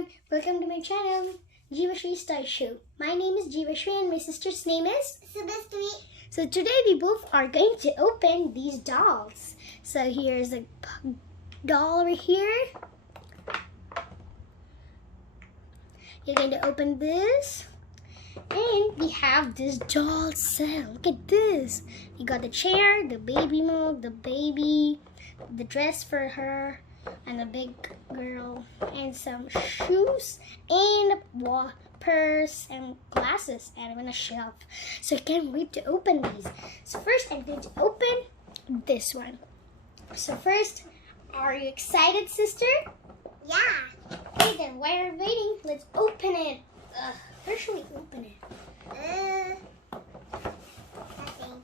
everyone, welcome to my channel, Jeeva Sri Style Show. My name is Jeeva Sri and my sister's name is Subhastri. So today we both are going to open these dolls. So here's a doll over here. You're going to open this. And we have this doll set. Look at this. You got the chair, the baby mug, the baby, the dress for her, and a big girl, and some shoes, and a purse, and glasses, and even a shelf. So I can't wait to open these. So first I'm going to open this one. So first, are you excited, sister? Yeah. Okay, then while we're waiting, let's open it. Where should we open it? Nothing.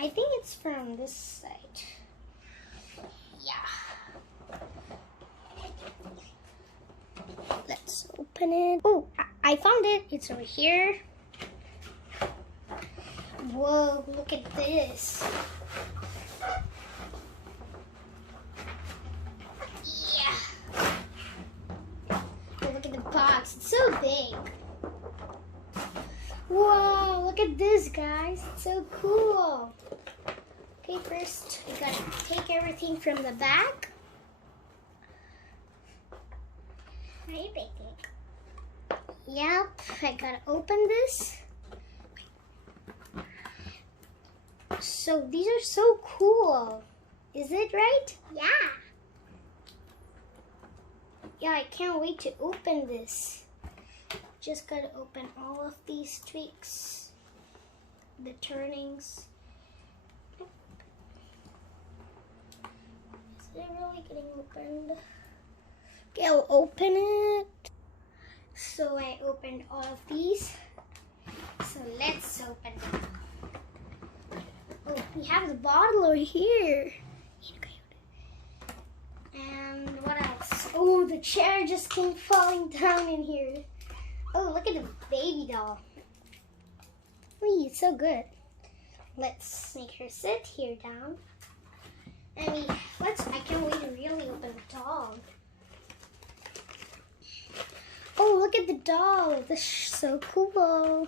I think it's from this side. Yeah. Let's open it. Oh, I found it. It's over here. Whoa, look at this. Yeah. Oh, look at the box. It's so big. Whoa, look at this, guys. It's so cool. Okay, first we gotta take everything from the back. Are you baking? Yep, I gotta open this. So these are so cool. Is it right? Yeah. Yeah, I can't wait to open this. Just gotta open all of these tweaks, the turnings. Is it really getting opened? Okay, I'll open it. So I opened all of these. So let's open them. Oh, we have the bottle over here. And what else? Oh, the chair just came falling down in here. Oh, look at the baby doll. Wee, it's so good. Let's make her sit here down. I can't wait to really open the doll. Oh, look at the doll. This is so cool.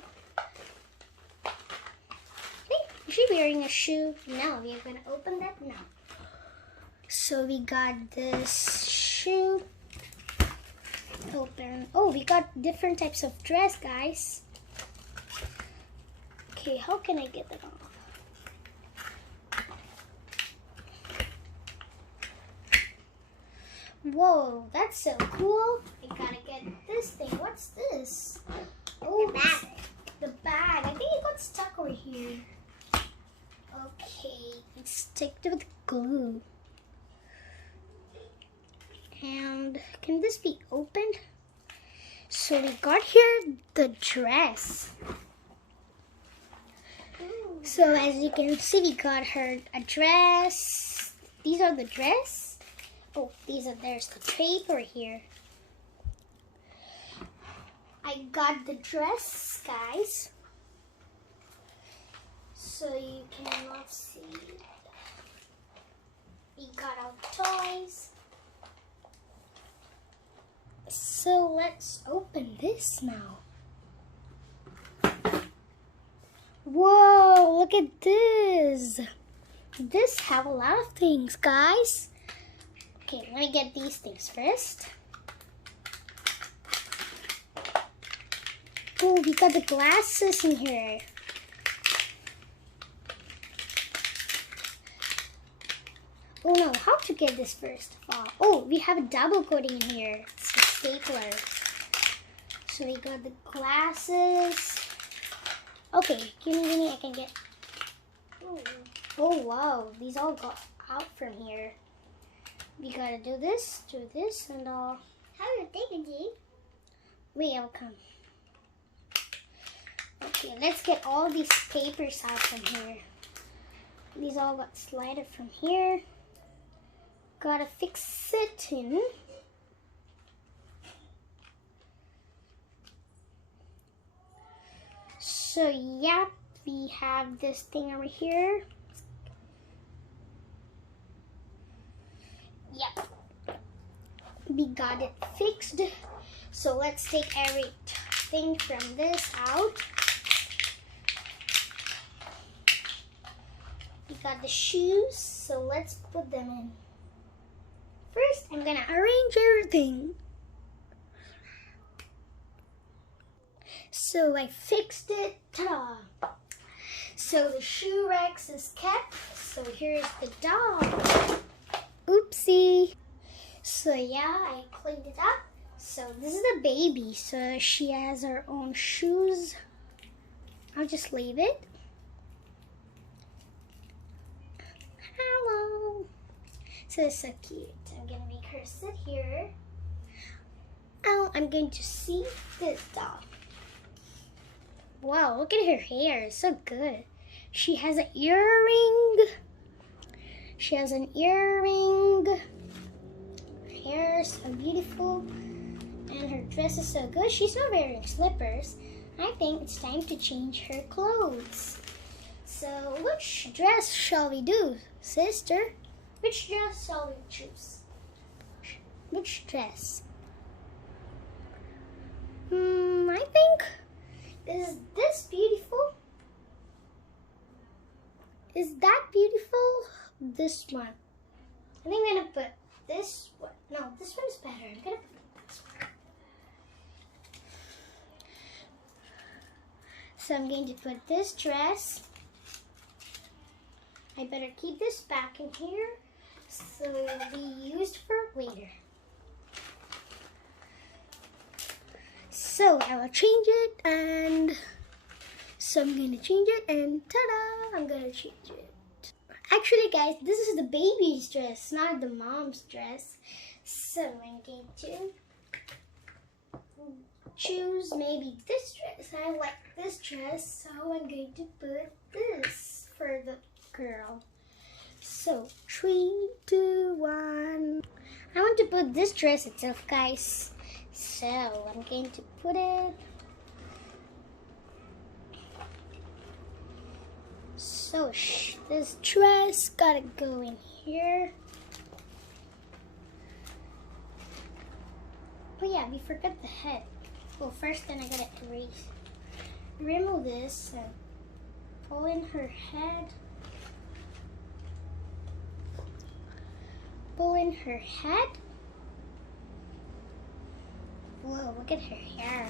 Hey, is she wearing a shoe? No, we're going to open that now. So we got this shoe. Open. Oh, we got different types of dress, guys. Okay, how can I get them off? Whoa, that's so cool. I gotta get this thing. What's this? Oh, The bag. The bag. I think it got stuck over here. Okay, it's sticked with glue. And can this be opened? So we got here the dress. So as you can see, we got her a dress. These are the dress. Oh, there's the paper here. I got the dress, guys. So you cannot see it. We got our toys. So let's open this now. Whoa, look at this. This have a lot of things, guys. Okay, let me get these things first. Oh, we got the glasses in here. Oh no, how to get this first of all? Oh, we have a double coating in here. It's a stapler. So we got the glasses. Okay, give me, I can get. Oh wow, these all got out from here. We gotta do this, and all. How are you taking it? Wait, I'll come. Okay, let's get all these papers out from here. These all got slided from here. Gotta fix it in. So, yep, we have this thing over here. Yep. we got it fixed. So let's take everything from this out. We got the shoes, so let's put them in. First, I'm gonna arrange everything. So I fixed it. Ta-da! So the shoe racks is kept. So here's the dog. Oopsie. So yeah, I cleaned it up. So this is the baby. So she has her own shoes. I'll just leave it. Hello. So it's so cute. I'm gonna make her sit here. Oh, I'm going to see this dog. Wow, look at her hair. It's so good. She has an earring. She has an earring. Her hair is so beautiful. And her dress is so good. She's not wearing slippers. I think it's time to change her clothes. So which dress shall we do, sister? Which dress shall we choose? Which dress? I think, is this beautiful? Is that beautiful? This one. I think I'm gonna put this one. No, this one's better. I'm gonna put this one. So I'm going to put this dress. I better keep this back in here so it will be used for later. So I will change it, and so I'm going to change it, and ta-da! I'm going to change it. Actually guys, this is the baby's dress, not the mom's dress. So I'm going to choose maybe this dress. I like this dress, so I'm going to put this for the girl. So 3, 2, 1. I want to put this dress itself, guys. So I'm going to put it. So this dress gotta go in here. Oh yeah, we forgot the head. Well, first then I gotta remove this and pull in her head. Pull in her head. Whoa, look at her hair.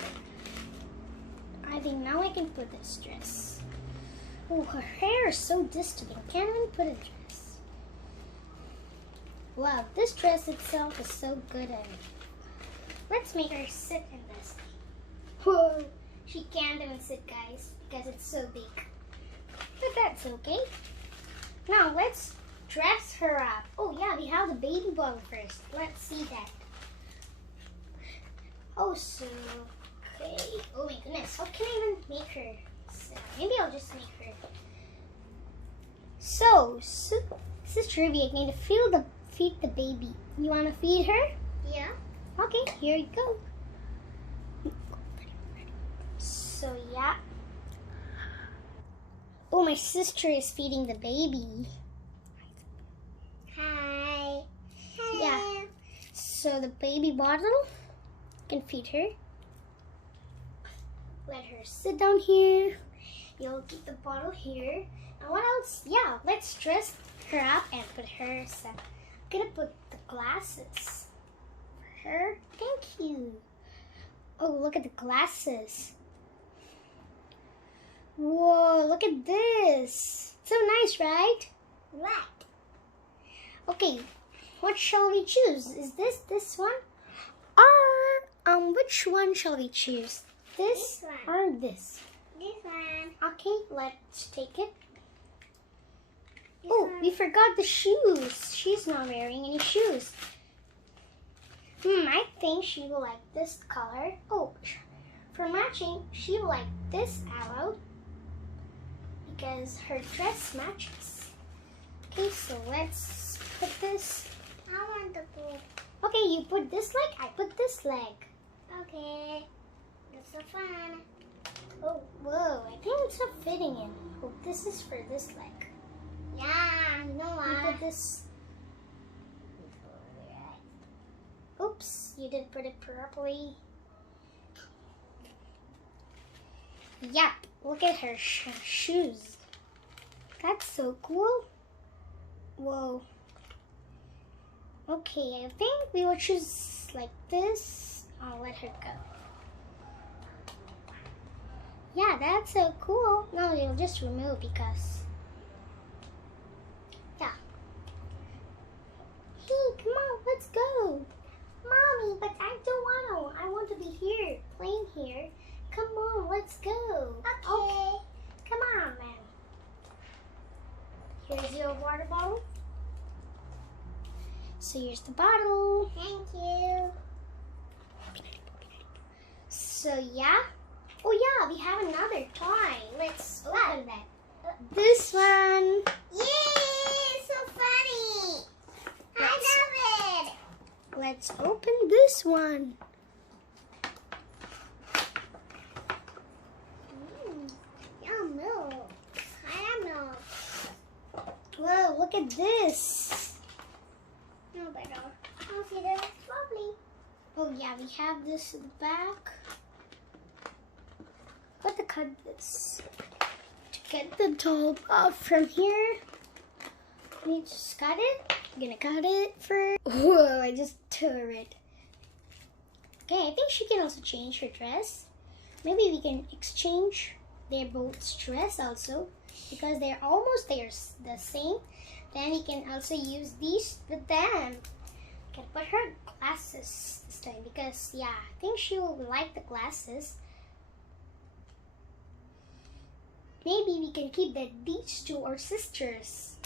I think now I can put this dress. Oh, her hair is so distant. I can't even put a dress. Wow, this dress itself is so good at it. Let's make her sit in this. Whoa, she can't even sit, guys, because it's so big. But that's okay. Now let's dress her up. Oh yeah, we have the baby bottle first. Let's see that. Oh, so, okay. Oh my goodness, how can I even make her sit? Maybe I'll just make her. So Sister Ruby, I'm going to feed the baby. You want to feed her? Yeah. Okay, here you go. So yeah. Oh, my sister is feeding the baby. Hi. Yeah. So the baby bottle, you can feed her. Let her sit down here. You'll keep the bottle here. And what else? Yeah, let's dress her up and put her. So I'm gonna put the glasses for her. Thank you. Oh, look at the glasses. Whoa, look at this. So nice, right? Right. Okay, what shall we choose? Is this one? Or which one shall we choose? This one. or this? This one. Okay, let's take it. This Oh, one. we forgot the shoes. She's not wearing any shoes. I think she will like this color. Oh, for matching, she will like this arrow because her dress matches. Okay, so let's put this. I want the book. Okay, you put this leg, I put this leg. Okay. That's so fun. Oh, whoa, I think it's not fitting in. Oh, this is for this leg. Yeah, you know You what? put this. Oops. you didn't put it properly. Yep, look at her shoes. That's so cool. Whoa. Okay, I think we will choose like this. I'll let her go. Yeah, that's so cool. No, you'll just remove because... Yeah. Hey, come on, let's go. Mommy, but I don't want to. I want to be here, playing here. Come on, let's go. Okay. Come on, man. Here's your water bottle. So here's the bottle. Thank you. So yeah. Oh yeah, we have another toy. Let's open that. What? This one. Yay! So funny. I love it. Let's open this one. Yum milk. I love milk. Whoa, look at this. No better. Oh, see, that's lovely. Oh yeah, we have this in the back. Got to cut this to get the doll off from here. We just cut it. I'm gonna cut it first. Whoa, I just tore it. Okay, I think she can also change her dress. Maybe we can exchange their both dress also because they're almost the same. Then we can also use these with them. Can put her glasses this time because yeah, I think she will like the glasses. Maybe we can keep these two are sisters.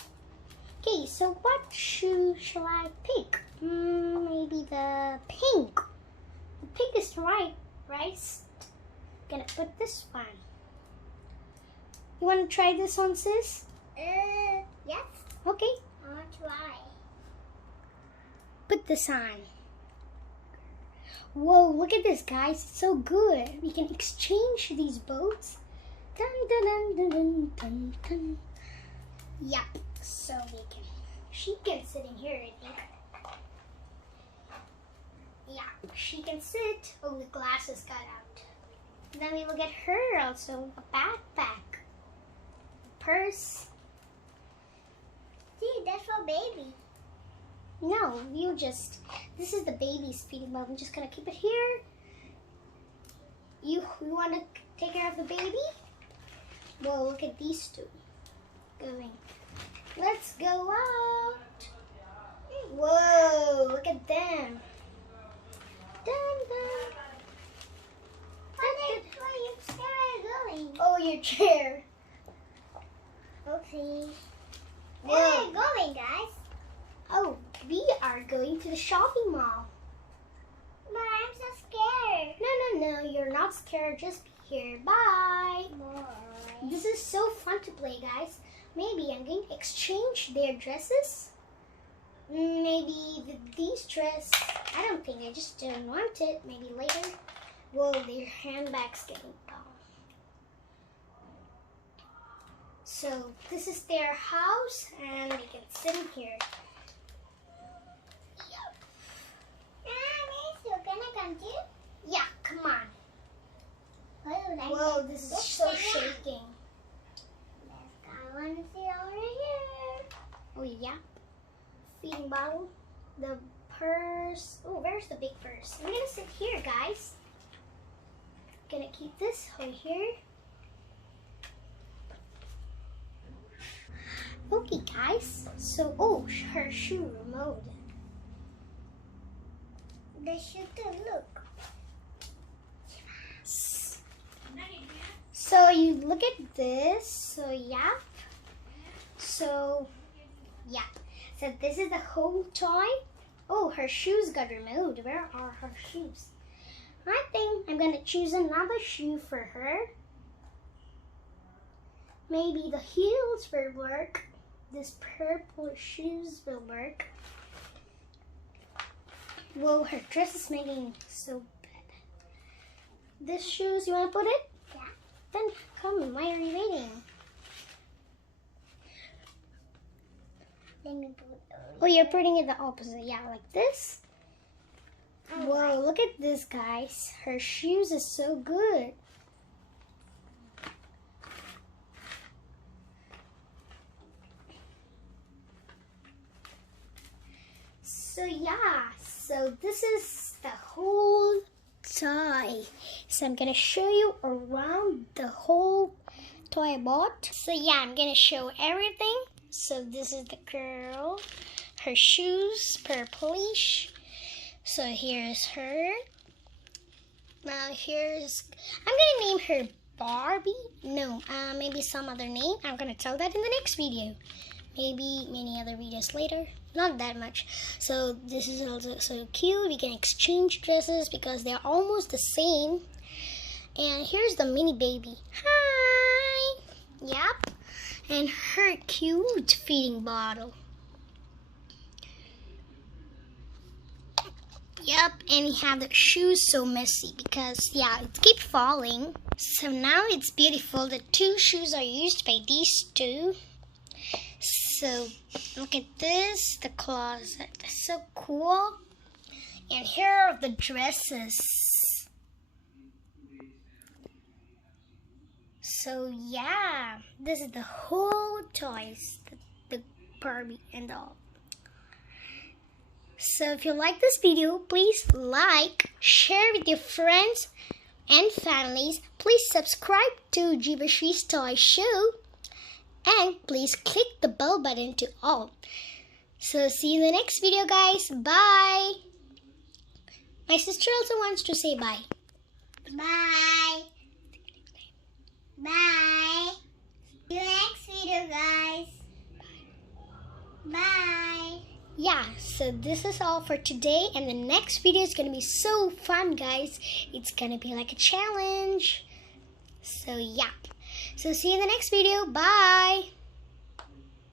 Okay, so what shoe shall I pick? Maybe the pink. The pink is right? Gonna put this one. You want to try this on, sis? Yes. Okay. I want to try. Put this on. Whoa, look at this, guys. It's so good. We can exchange these boats. Dun, dun, dun, dun, dun, dun, dun. Yep. So she can sit in here, I think. Yeah, she can sit. Oh, the glasses got out. Then we will get her also a backpack, purse. See, that's for baby. No, this is the baby's feeding bowl. I'm just gonna keep it here. You want to take care of the baby? Whoa, look at these two going. Let's go out. Whoa, look at them. Dun, dun. Where you going? Oh, your chair. Okay. Whoa. Where are you going, guys? Oh, we are going to the shopping mall. But I'm so scared. No, you're not scared. Just be here. Bye. Boy. This is so fun to play, guys. Maybe I'm going to exchange their dresses. Maybe these dress. I don't think. I just don't want it. Maybe later. Whoa, their handbag's getting down. So this is their house, and they can sit in here. Yep. Miss, you're gonna come too? Yeah, come on. Oh, Whoa, this is so shaking. I want to see over here. Oh yeah. Feeding bottle. The purse. Oh, where's the big purse? I'm gonna sit here, guys. Gonna keep this over here. Okay, guys. So, oh, her shoe remote. The shooter, look. So you look at this. So yeah. So yeah. So this is the whole toy. Oh, her shoes got removed. Where are her shoes? I think I'm gonna choose another shoe for her. Maybe the heels will work. This purple shoes will work. Whoa, her dress is making so bad. This shoes, you wanna put it? Yeah. Then come, why are you waiting? Let me put Oh, you're putting it the opposite. Yeah, like this. Whoa, look at this, guys. Her shoes is so good. So yeah, so this is the whole toy. So I'm gonna show you around the whole toy I bought. So yeah, I'm gonna show everything. So this is the girl, her shoes, purplish. So here's her. Now here's, I'm gonna name her Barbie. No, maybe some other name. I'm gonna tell that in the next video. Maybe many other videos later. Not that much. So this is also so cute. We can exchange dresses because they're almost the same. And here's the mini baby. Hi. Yep. And her cute feeding bottle. Yep, and we have the shoes so messy because yeah, it keeps falling. So now it's beautiful. The two shoes are used by these two. So look at this, the closet. That's so cool. And here are the dresses. So yeah, this is the whole toys, the Barbie and all. So if you like this video, please like, share with your friends and families. Please subscribe to Jeeva Sri's Toy Show. And please click the bell button to all. So see you in the next video, guys. Bye. My sister also wants to say bye. Bye. Bye. See you next video, guys. Bye. Yeah, so this is all for today. And the next video is going to be so fun, guys. It's going to be like a challenge. So yeah. So see you in the next video. Bye.